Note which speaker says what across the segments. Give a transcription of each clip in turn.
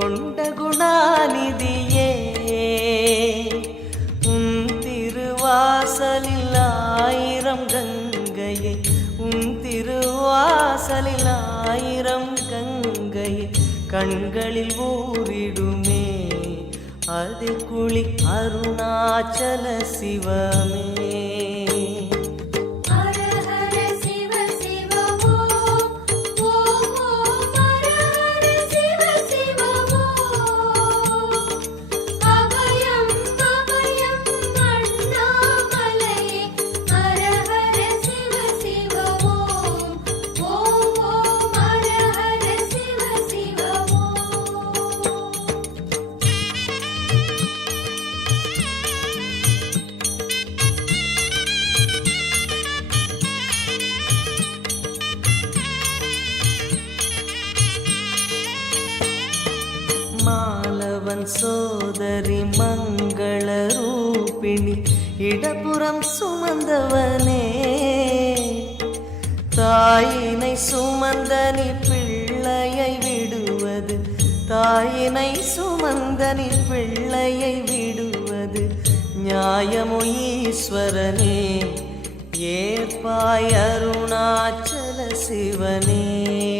Speaker 1: கொண்ட குணாநிதியே உன் திருவாசலில் ஆயிரம் கங்கையை உன் திருவாசலில் ஆயிரம் கங்கையை கண்களில் ஊரிடுமே அது குளி அருணாச்சல சிவமே. ரூபிணி இடப்புறம் சுமந்தவனே. தாயினை சுமந்தனி பிள்ளையை விடுவது தாயினை சுமந்தனி பிள்ளையை விடுவது நியாயமோ ஈஸ்வரனே ஏற்பாய் அருணாச்சல சிவனே.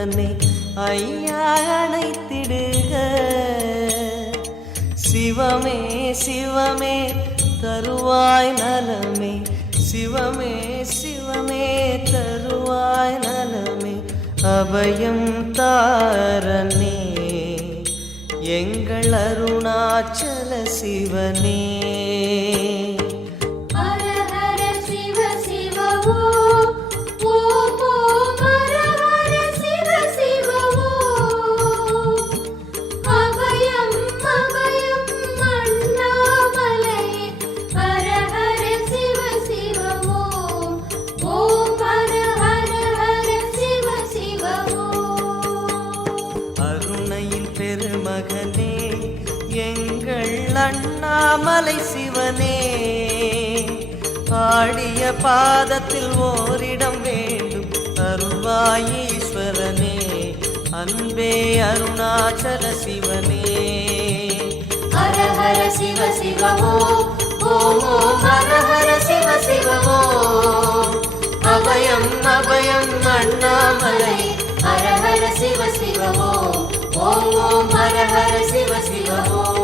Speaker 1: கூத்தனே ஐயா அணைத்திடுக. சிவமே சிவமே தருவாய் நலமே. சிவமே சிவமே தருவாய் நலமே. அபயம் தாரனே எங்கள் அருணாச்சல சிவனே. அண்ணாமலை சிவனே ஆடிய பாதத்தில் ஓரிடம் வேண்டும். அருள்வாயீஸ்வரனே அன்பே அருணாச்சல சிவனே.
Speaker 2: ஹர ஹர சிவ சிவமோ ஓம் ஓம் ஹர ஹர சிவ சிவமோ.
Speaker 1: அபயம் அபயம் அண்ணாமலை
Speaker 2: ஹர ஹர சிவ சிவமோ ஓம் ஓம் ஹர ஹர சிவ சிவமோ.